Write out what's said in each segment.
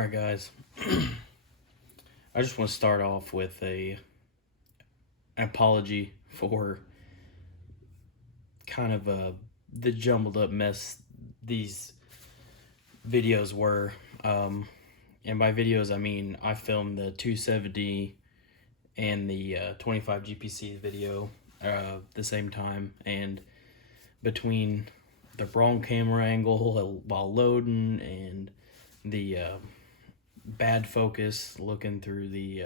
Alright guys, I just want to start off with an apology for kind of the jumbled up mess these videos were. And by videos I mean I filmed the 270 and the 25 GPC video the same time, and between the wrong camera angle while loading and the bad focus looking through the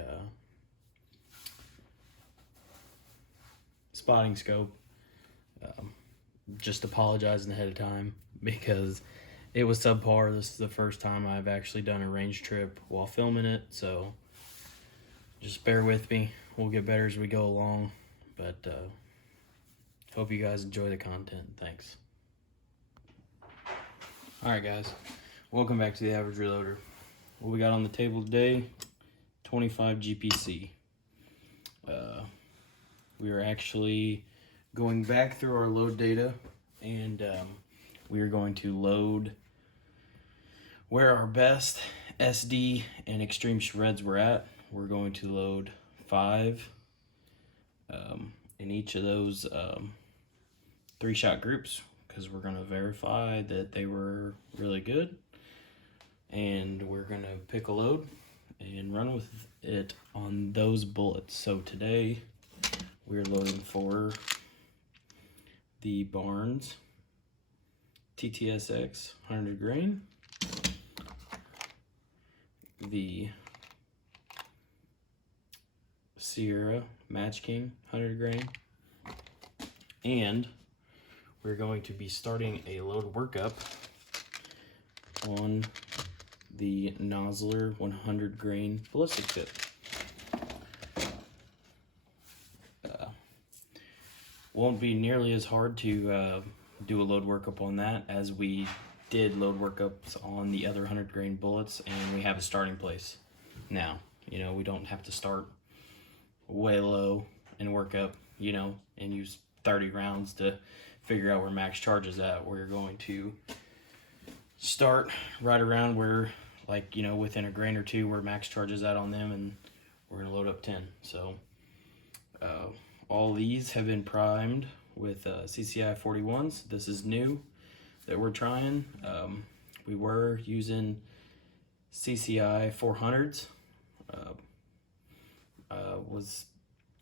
spotting scope, just apologizing ahead of time because it was subpar. This is the first time I've actually done a range trip while filming it, so just bear with me. We'll get better as we go along, but hope you guys enjoy the content. Thanks. Alright guys, welcome back to the Average Reloader. What we got on the table today, 25 GPC. We are actually going back through our load data, and we are going to load where our best SD and extreme shreds were at. We're going to load 5 in each of those 3-shot groups, because we're going to verify that they were really good, and we're going to pick a load and run with it on those bullets. So today we're loading for the Barnes TTSX 100 grain, the Sierra Match King 100 grain, and we're going to be starting a load workup on the Nosler 100 grain ballistic tip. Won't be nearly as hard to do a load workup on that as we did load workups on the other 100 grain bullets, and we have a starting place now. You know, we don't have to start way low and work up, you know, and use 30 rounds to figure out where max charge is at. We're going to start right around where, like, you know, within a grain or two where max charge is at on them, and we're going to load up 10. So all these have been primed with CCI 41s. This is new that we're trying. We were using CCI 400s. Was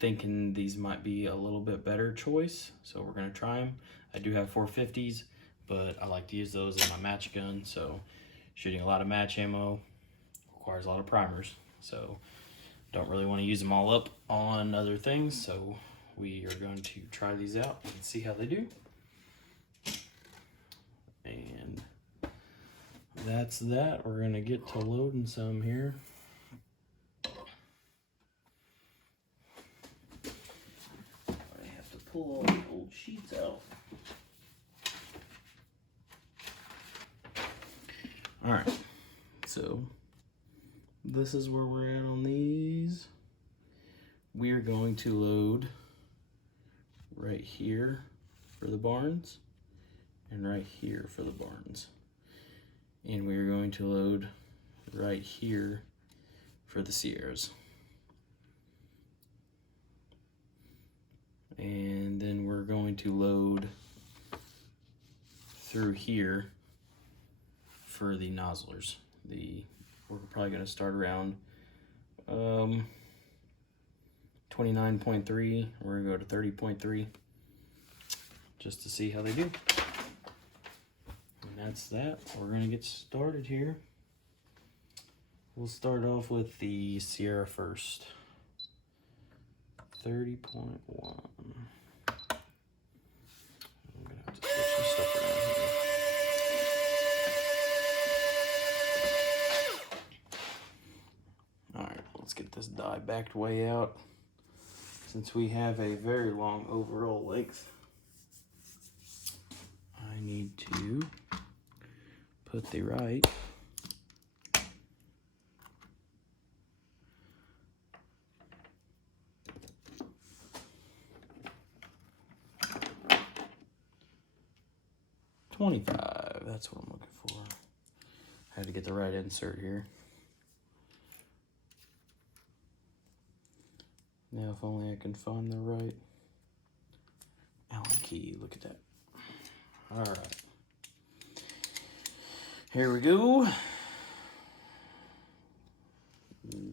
thinking these might be a little bit better choice, so we're going to try them. I do have 450s, but I like to use those in my match gun, so shooting a lot of match ammo requires a lot of primers, so don't really want to use them all up on other things. So we are going to try these out and see how they do. And that's that. We're going to get to loading some here. I have to pull all the old sheets out. Alright, so this is where we're at on these. We're going to load right here for the Barnes and right here for the Barnes, and we're going to load right here for the Sierras, and then we're going to load through here for the Noslers. We're probably going to start around 29.3. We're going to go to 30.3 just to see how they do. And that's that. We're going to get started here. We'll start off with the Sierra first. 30.1. I'm going to have to switch some stuff around here. Alright, let's get this die backed way out, since we have a very long overall length. I need to put the right .25. That's what I'm looking for. I had to get the right insert here. Now, if only I can find the right Allen key. Look at that. All right. Here we go.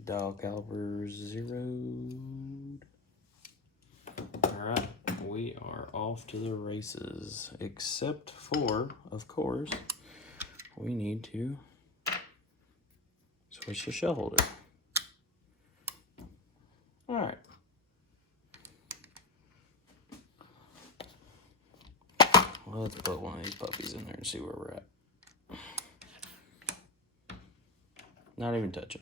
Dial caliper zeroed. All right. We are off to the races. Except for, of course, we need to switch the shell holder. All right. Well, let's put one of these puppies in there and see where we're at. Not even touching.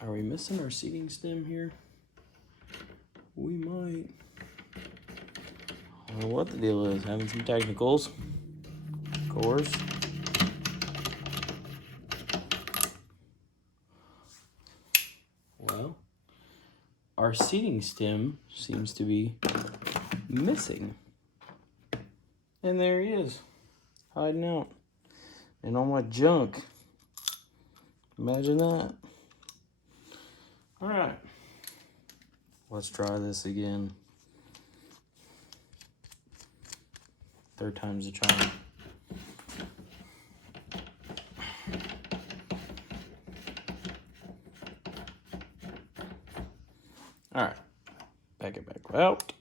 Are we missing our seating stem here? We might. I don't know what the deal is. Having some technicals, of course. Well, our seating stem seems to be missing. And there he is, hiding out. And all my junk. Imagine that. All right. Let's try this again. Third time's the charm. All right. Back it back out.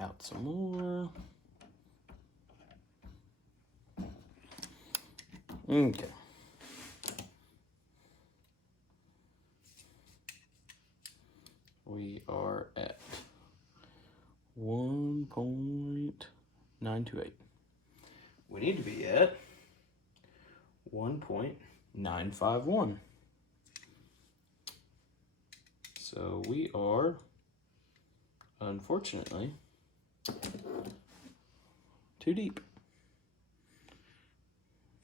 Out some more. Okay. We are at 1.928. We need to be at 1.951. So we are, unfortunately, too deep.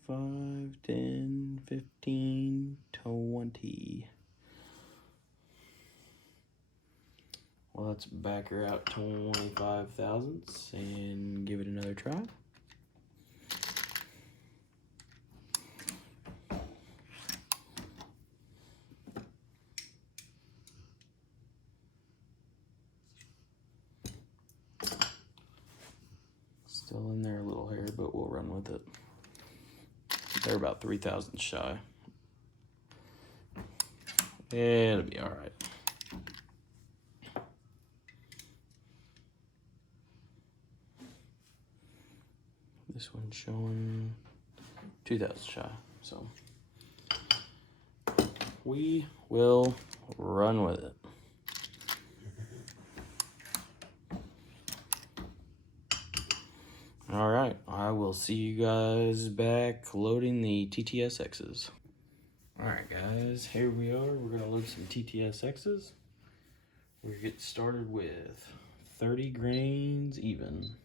5, 10, 15, 20. Well, let's back her out 25 thousandths and give it another try. Still in there a little hair, but we'll run with it. They're about 3 thousandths shy. It'll be all right. This one's showing 2 thousandths shy, so we will run with it. All right, I will see you guys back loading the TTSXs. All right, guys, here we are. We're gonna load some TTSXs. We're gonna get started with 30 grains even.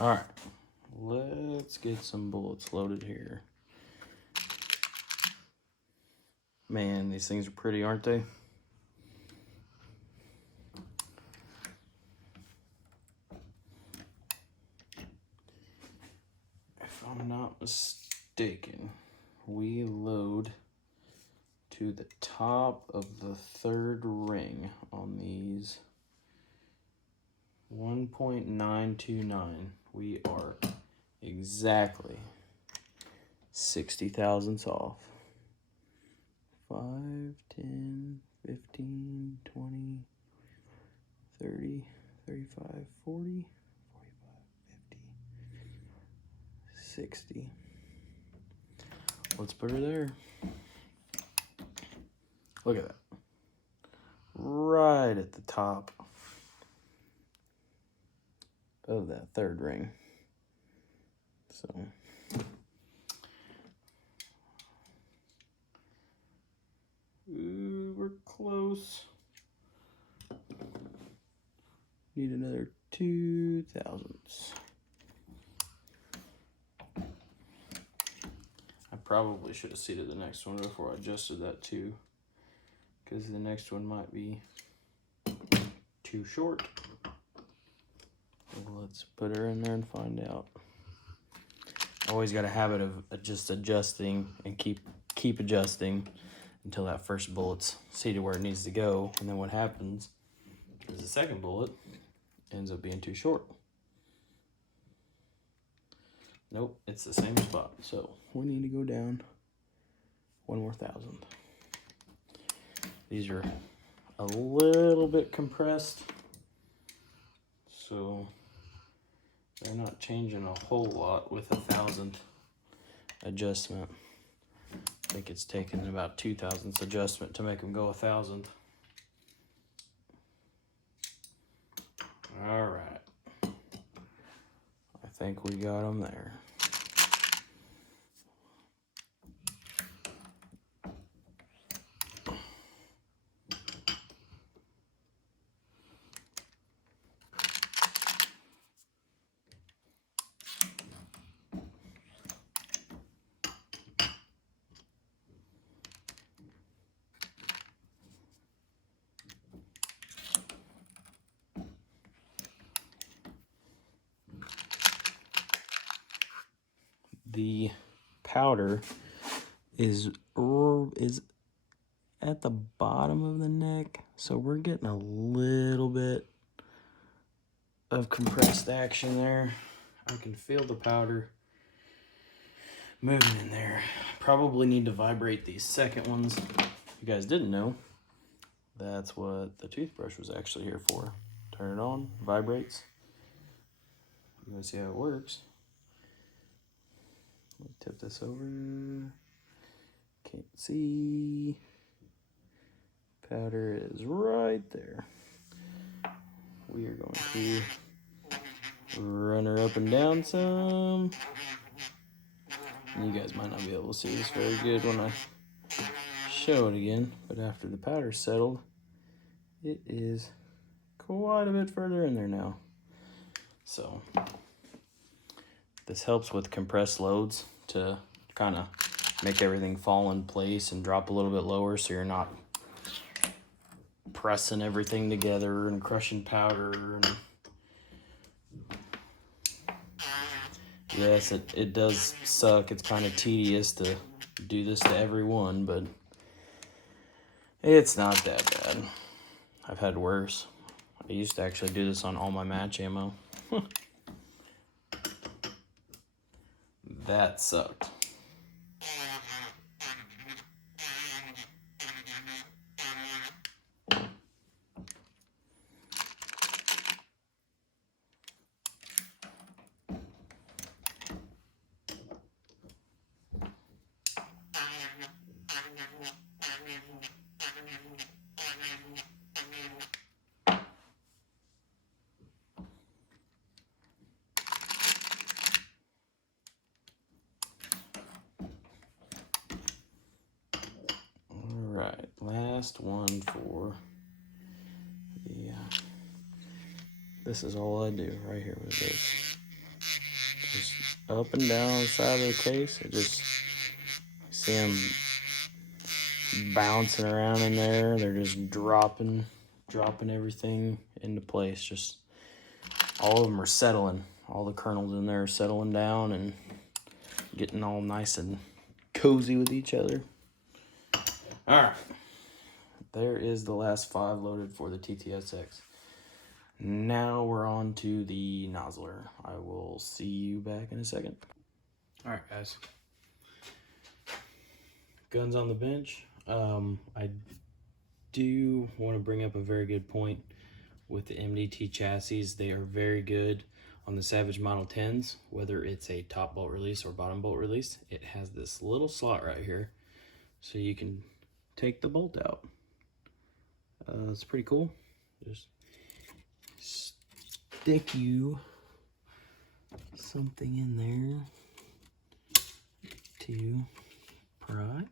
All right, let's get some bullets loaded here. Man, these things are pretty, aren't they? If I'm not mistaken, we load to the top of the third ring on these 1.929. We are exactly 60 thousandths off. 5, 10, 15, 20, 30, 35, 40, 45, 50, 60. Let's put her there. Look at that. Right at the top of that third ring. So Ooh, we're close. Need another 2 thousandths. I probably should have seated the next one before I adjusted that too, because the next one might be too short. Well, let's put her in there and find out. Always got a habit of just adjusting and keep adjusting until that first bullet's seated where it needs to go, and then what happens is the second bullet ends up being too short. Nope, it's the same spot, so we need to go down 1 more thousandth. These are a little bit compressed, so they're not changing a whole lot with a 1,000th adjustment. I think it's taken about 2 thousandths adjustment to make them go 1,000th. All right, I think we got them there. The powder is at the bottom of the neck, so we're getting a little bit of compressed action there. I can feel the powder moving in there. Probably need to vibrate these second ones. If you guys didn't know, that's what the toothbrush was actually here for. Turn it on, vibrates. You guys see how it works. Let me tip this over. Can't see. Powder is right there. We are going to run her up and down some. You guys might not be able to see this very good when I show it again, but after the powder's settled, it is quite a bit further in there now. So this helps with compressed loads to kind of make everything fall in place and drop a little bit lower, so you're not pressing everything together and crushing powder. And yes, it does suck. It's kind of tedious to do this to everyone, but it's not that bad. I've had worse. I used to actually do this on all my match ammo. That sucked. Alright, last one for the, this is all I do right here with this. Just up and down the side of the case. It just, see them bouncing around in there. They're just dropping everything into place. Just all of them are settling. All the kernels in there are settling down and getting all nice and cozy with each other. All right, there is the last 5 loaded for the TTSX. Now we're on to the Nosler. I will see you back in a second. All right, guys. Guns on the bench. I do want to bring up a very good point with the MDT chassis. They are very good on the Savage Model 10s, whether it's a top bolt release or bottom bolt release. It has this little slot right here, so you can take the bolt out. It's pretty cool. Just stick you something in there to pry.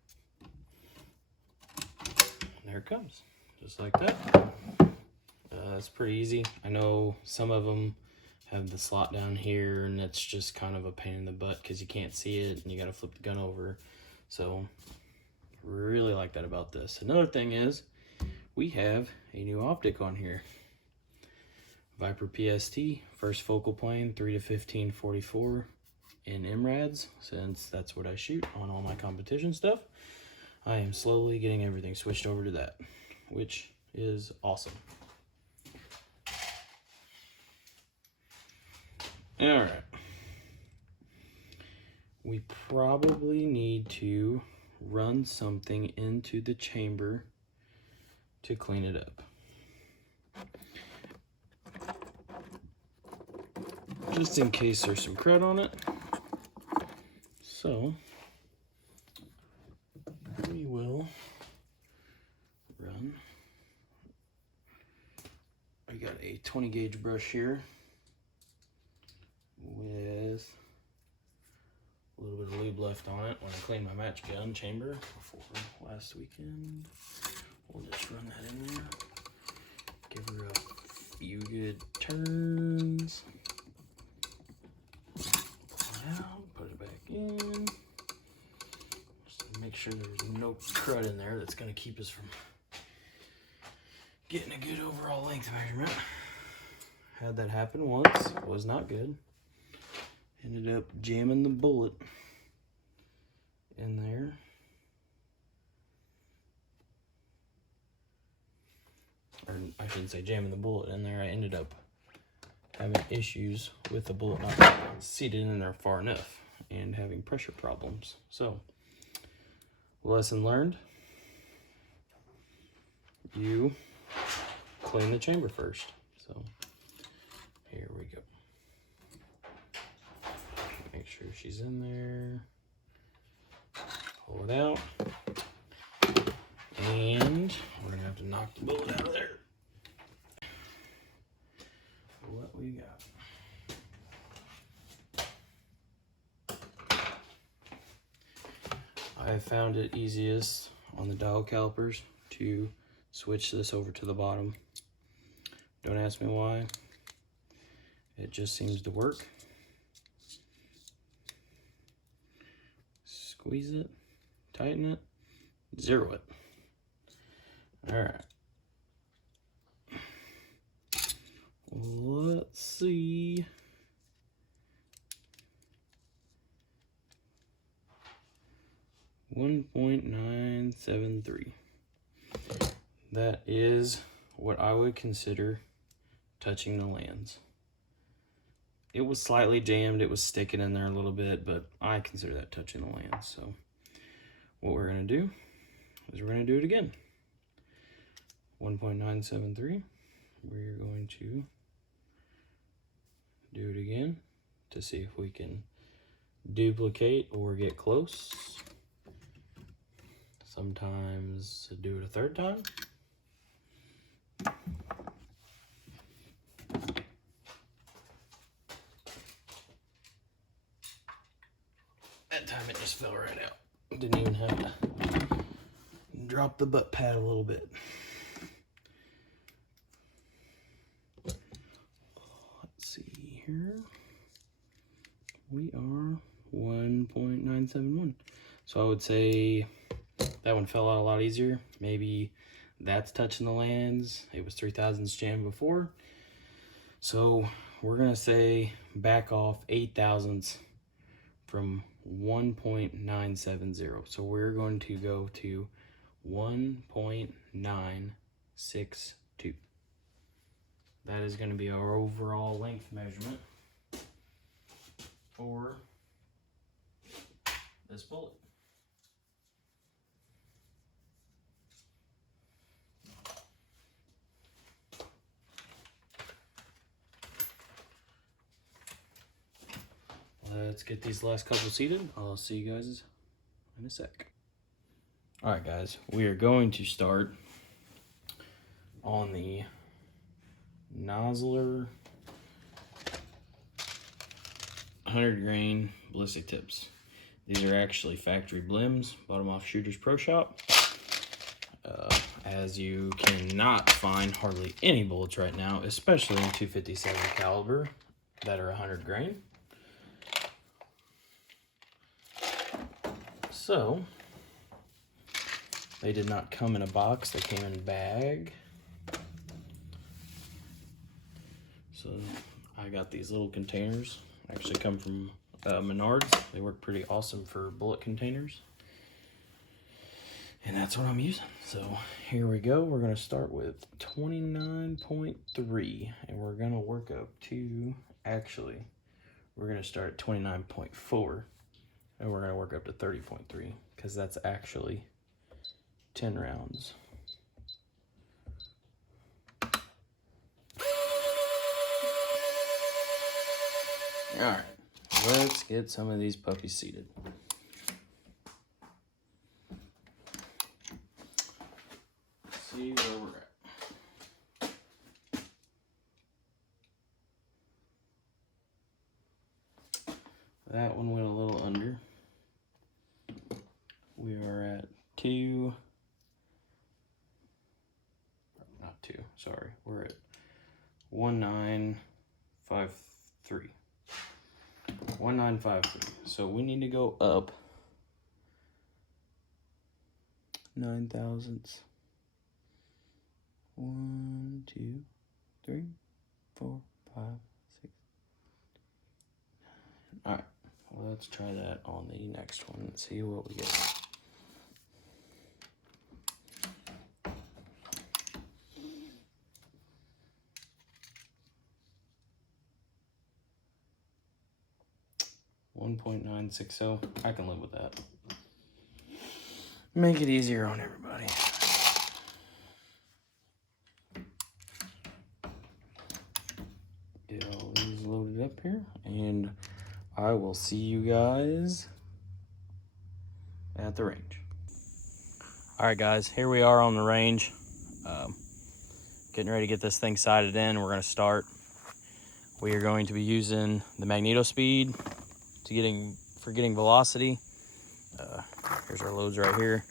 there it comes, just like that. It's pretty easy. I know some of them have the slot down here, and it's just kind of a pain in the butt because you can't see it and you got to flip the gun over. So really like that about this. Another thing is we have a new optic on here. Viper PST, first focal plane, 3-15 44 in MRADs, since that's what I shoot on all my competition stuff. I am slowly getting everything switched over to that, which is awesome. All right. We probably need to run something into the chamber to clean it up. Just in case there's some crud on it. So we will run. I got a 20 gauge brush here with a little bit of lube left on it when I cleaned my match gun chamber before last weekend. We'll just run that in there. Give her a few good turns. Pull it out, put it back in. Just make sure there's no crud in there that's gonna keep us from getting a good overall length measurement. Had that happen once, was not good. Ended up jamming the bullet in there. Or I shouldn't say jamming the bullet in there. I ended up having issues with the bullet not seated in there far enough and having pressure problems. So, lesson learned. You clean the chamber first. So, here we go. Make sure she's in there. Pull it out. And we're gonna have to knock the bullet out of there. What we got? I found it easiest on the dial calipers to switch this over to the bottom. Don't ask me why. It just seems to work. Squeeze it, tighten it, zero it. All right. Let's see. .973. That is what I would consider touching the lands. It was slightly jammed, it was sticking in there a little bit, but I consider that touching the lands. So what we're gonna do is we're gonna do it again. 1.973. We're going to do it again to see if we can duplicate or get close. Sometimes do it a third time. That time it just fell right out. Didn't even have to drop the butt pad a little bit. Let's see here. We are 1.971. So I would say that one fell out a lot easier. Maybe that's touching the lands. It was 3,000s jammed before. So we're gonna say back off 8,000s from 1.970. So we're going to go to 1.962. That is going to be our overall length measurement for this bullet. Let's get these last couple seated. I'll see you guys in a sec. All right, guys, we are going to start on the Nosler 100 grain ballistic tips. These are actually factory blims, bought them off Shooters Pro Shop. as you cannot find hardly any bullets right now, especially in 257 caliber that are 100 grain. So they did not come in a box, they came in a bag. So I got these little containers, actually come from Menards. They work pretty awesome for bullet containers. And that's what I'm using. So here we go. We're gonna start with 29.3 and we're gonna work up to, actually, we're gonna start at 29.4 and we're gonna work up to 30.3 because that's actually 10 rounds. All right, let's get some of these puppies seated. See where we're at. That one went a little under. We are at we're at 1953. 1953. So we need to go up 9 thousandths. 1, 2, 3, 4, 5, 6. All right, well, let's try that on the next one and see what we get. .960. I can live with that. Make it easier on everybody. Get all these loaded up here, and I will see you guys at the range. All right, guys, here we are on the range. Getting ready to get this thing sighted in. We're going to start. We are going to be using the MagnetoSpeed for getting velocity. Here's our loads right here.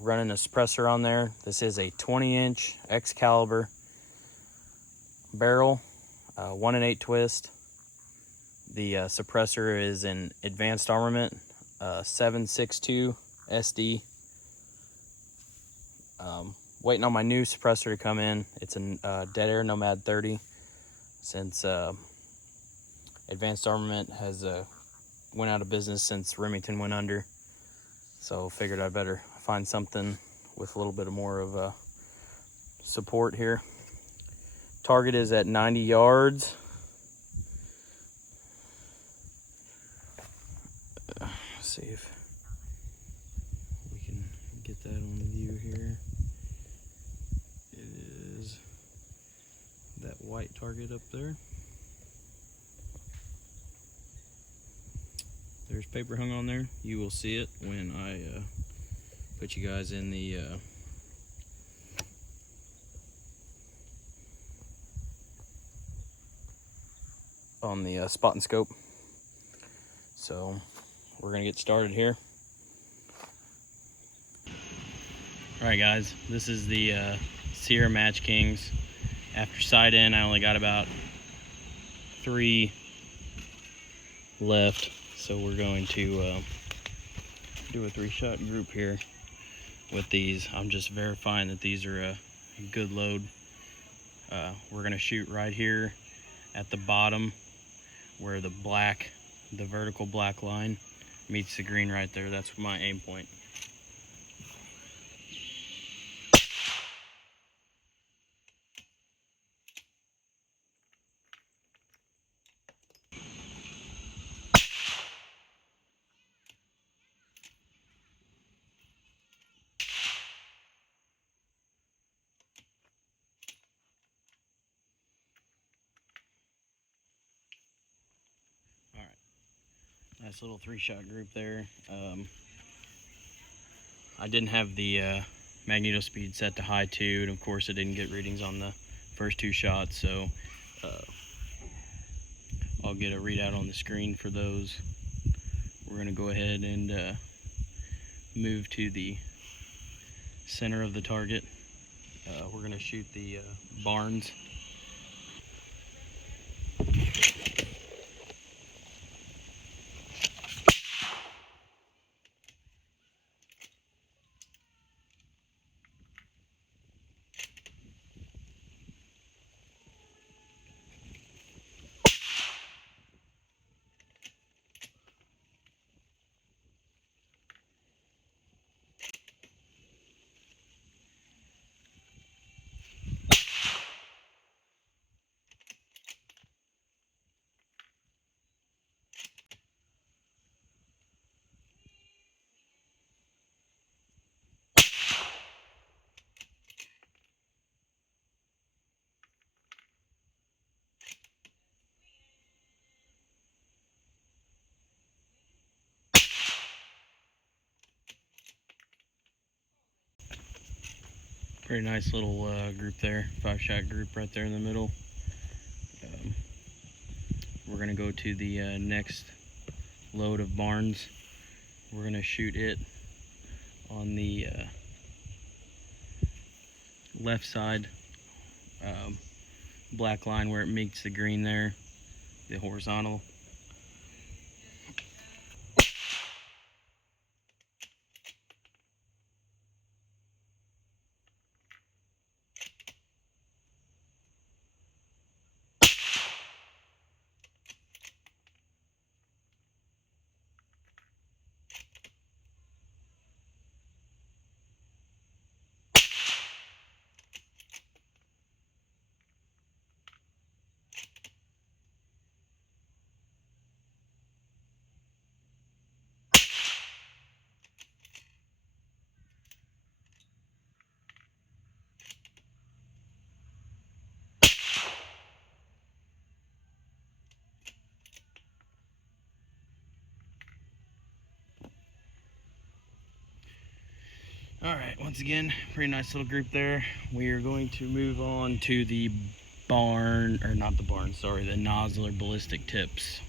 Running a suppressor on there. This is a 20-inch Excalibur barrel, 1 and 8 twist. The suppressor is an Advanced Armament 762 SD. Waiting on my new suppressor to come in. It's a Dead Air Nomad 30. Since Advanced Armament has went out of business since Remington went under, so figured I better find something with a little bit more of support here. Target is at 90 yards. See if we can get that on the view here. It is that white target up there. There's paper hung on there. You will see it when I put you guys in the on the spot and scope. So we're gonna get started here. All right, guys, this is the Sierra Match Kings. After sight in, I only got about 3 left, so we're going to do a 3-shot group here with these. I'm just verifying that these are a good load. We're gonna shoot right here at the bottom where the vertical black line meets the green right there. That's my aim point. Nice little 3-shot group there. I didn't have the MagnetoSpeed set to high 2, and of course it didn't get readings on the first 2 shots, so I'll get a readout on the screen for those. We're gonna go ahead and move to the center of the target. We're gonna shoot the barns. Pretty nice little group there, 5-shot group right there in the middle. We're gonna go to the next load of barns. We're gonna shoot it on the left side, black line where it meets the green there, the horizontal. All right, once again, pretty nice little group there. We are going to move on to the barn, or not the barn, sorry, the Nosler ballistic tips.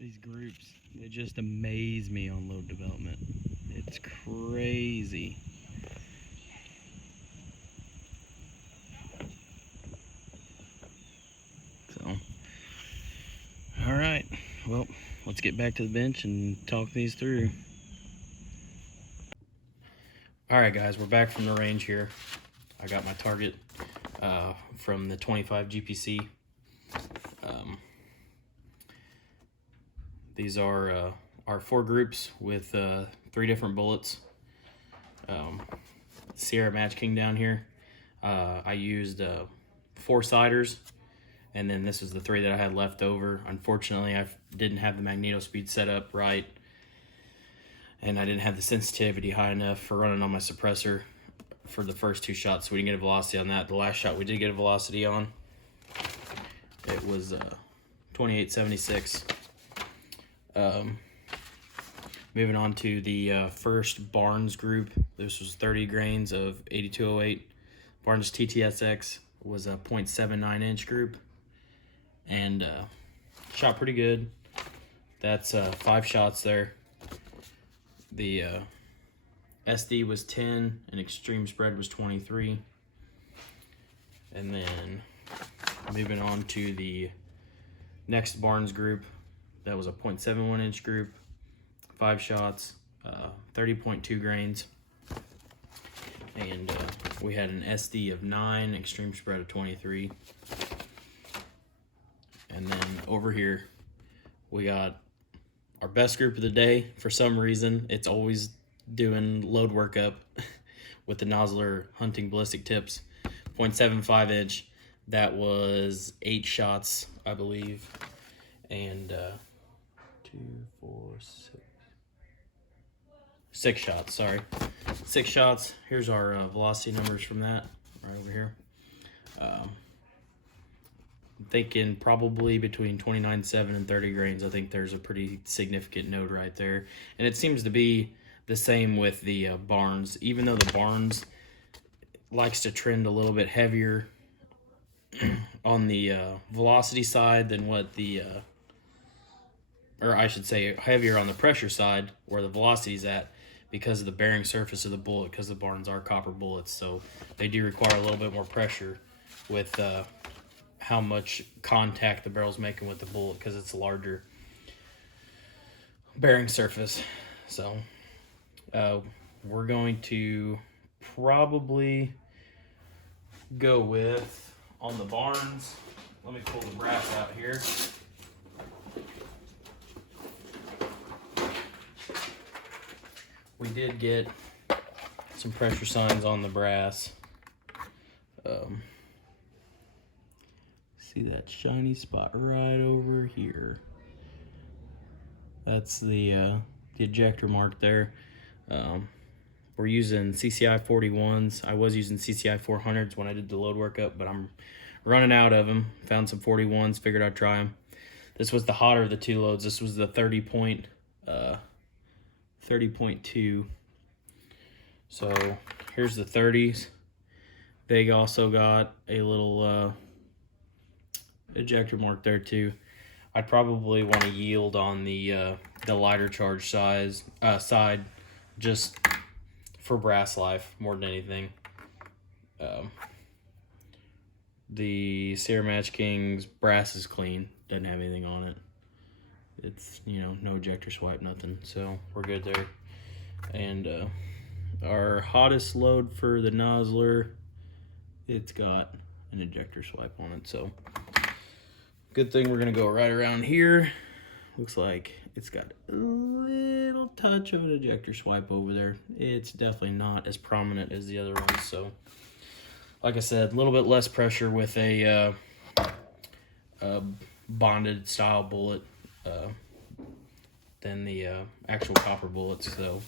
These groups, they just amaze me on load development. It's crazy. So, all right, well, let's get back to the bench and talk these through. All right, guys, we're back from the range here. I got my target from the 25 GPC. These are our 4 groups with 3 different bullets. Sierra Match King down here. I used 4 siders, and then this is the 3 that I had left over. Unfortunately, I didn't have the magneto speed set up right, and I didn't have the sensitivity high enough for running on my suppressor for the first 2 shots, so we didn't get a velocity on that. The last shot we did get a velocity on. It was 2876. Moving on to the first Barnes group. This was 30 grains of 8208. Barnes TTSX was a 0.79 inch group, and shot pretty good. That's 5 shots there. The SD was 10 and extreme spread was 23. And then moving on to the next Barnes group, That was a 0.71 inch group, 5 shots, 30.2 grains. And we had an SD of 9, extreme spread of 23. And then over here, we got our best group of the day. For some reason, it's always doing load workup with the Nosler Hunting Ballistic Tips, 0.75 inch. That was 8 shots, I believe. And 2, 4, 6. 6 shots, sorry. 6 shots. Here's our velocity numbers from that, right over here. I'm thinking probably between 29.7 and 30 grains. I think there's a pretty significant node right there. And it seems to be the same with the Barnes, even though the Barnes likes to trend a little bit heavier on the velocity side than what the, or I should say heavier on the pressure side where the velocity is at, because of the bearing surface of the bullet, because the Barnes are copper bullets. So they do require a little bit more pressure with how much contact the barrel's making with the bullet, because it's a larger bearing surface. So we're going to probably go with, on the Barnes, let me pull the brass out here. We did get some pressure signs on the brass. See that shiny spot right over here? That's the ejector mark there. We're using CCI 41s. I was using CCI 400s when I did the load workup, but I'm running out of them. Found some 41s, figured I'd try them. This was the hotter of the two loads. This was the 30.2. So here's the 30s. They also got a little ejector mark there too. I'd probably want to yield on the lighter charge side, just for brass life more than anything. The Sierra Match King's brass is clean, doesn't have anything on it. It's, you know, no ejector swipe, nothing, so we're good there. And our hottest load for the Nosler, it's got an ejector swipe on it, so good thing we're gonna go right around here. Looks like it's got a little touch of an ejector swipe over there. It's definitely not as prominent as the other ones. So like I said, a little bit less pressure with a bonded style bullet than the actual copper bullets. So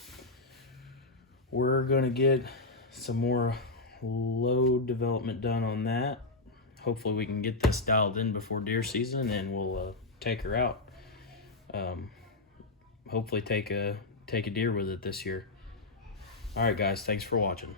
we're gonna get some more load development done on that. Hopefully we can get this dialed in before deer season, and we'll take her out. Hopefully take a deer with it this year. All right, guys, thanks for watching.